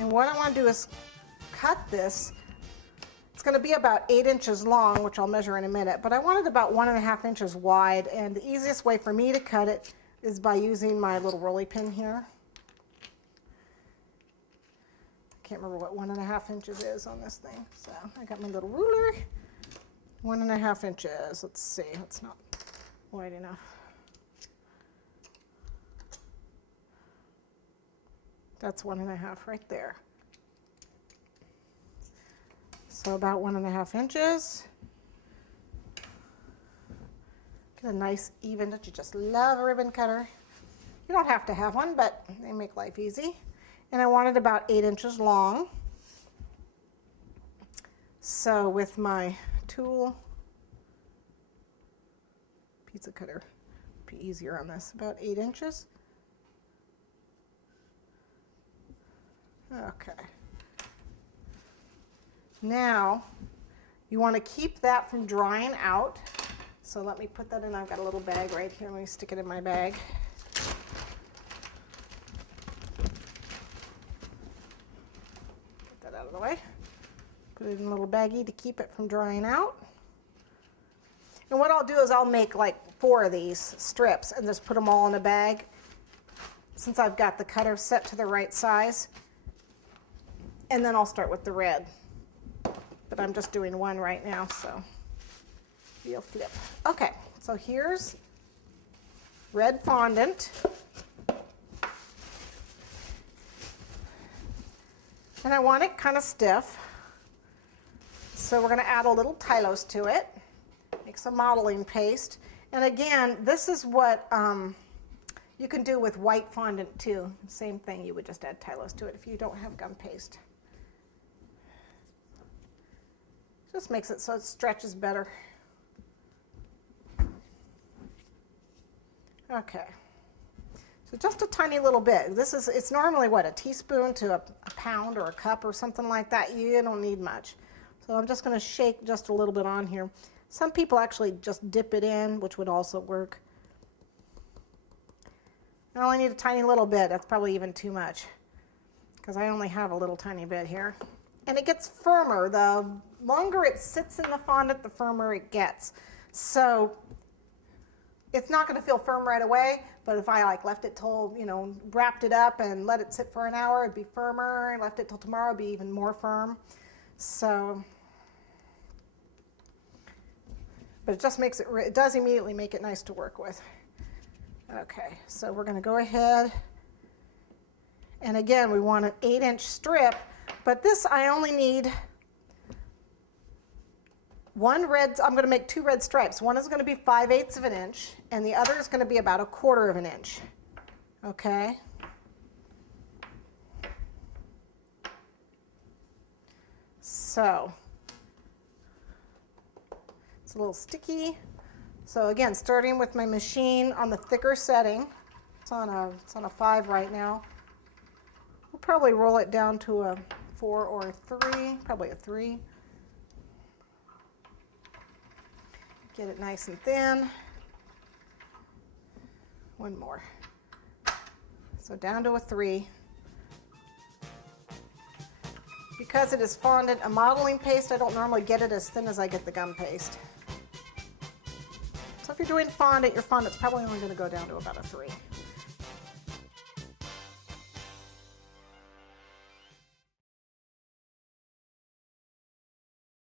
And what I want to do is cut this. It's going to be about 8 inches long, which I'll measure in a minute, but I want it about 1.5 inches wide, and the easiest way for me to cut it is by using my little rolly pin here. I can't remember what 1.5 inches is on this thing, so I got my little ruler. 1.5 inches. Let's see, it's not wide enough. That's 1.5 right there. So about 1.5 inches. Get a nice even, don't you just love a ribbon cutter? You don't have to have one, but they make life easy. And I want it about 8 inches long. So with my tool, pizza cutter, be easier on this, about 8 inches. Okay. Now, you want to keep that from drying out. So let me put that in. I've got a little bag right here. Let me stick it in my bag. Get that out of the way. Put it in a little baggie to keep it from drying out. And what I'll do is I'll make like 4 of these strips and just put them all in a bag. Since I've got the cutter set to the right size. And then I'll start with the red. But I'm just doing one right now, so you'll flip. Okay, so here's red fondant. And I want it kind of stiff. So we're going to add a little Tylose to it. Make some modeling paste. And again, this is what you can do with white fondant too. Same thing, you would just add Tylose to it if you don't have gum paste. Just makes it so it stretches better. Okay, so just a tiny little bit. It's normally what, a teaspoon to a pound or a cup or something like that. You don't need much. So I'm just going to shake just a little bit on here. Some people actually just dip it in, which would also work. I only need a tiny little bit. That's probably even too much because I only have a little tiny bit here. And it gets firmer. The longer it sits in the fondant, the firmer it gets. So it's not going to feel firm right away, but if I like left it till, wrapped it up and let it sit for an hour, it'd be firmer. And left it till tomorrow, it'd be even more firm. So, but it just makes it does immediately make it nice to work with. Okay, so we're going to go ahead. And again, we want an 8-inch strip. But this, I only need one red. I'm going to make 2 red stripes. One is going to be 5/8 of an inch, and the other is going to be about 1/4 of an inch. Okay. So it's a little sticky. So again, starting with my machine on the thicker setting. It's on a 5 right now. We'll probably roll it down to a 4 or a 3, probably a 3. Get it nice and thin. One more. So down to a 3. Because it is fondant, a modeling paste, I don't normally get it as thin as I get the gum paste. So if you're doing fondant, your fondant's probably only going to go down to about a 3.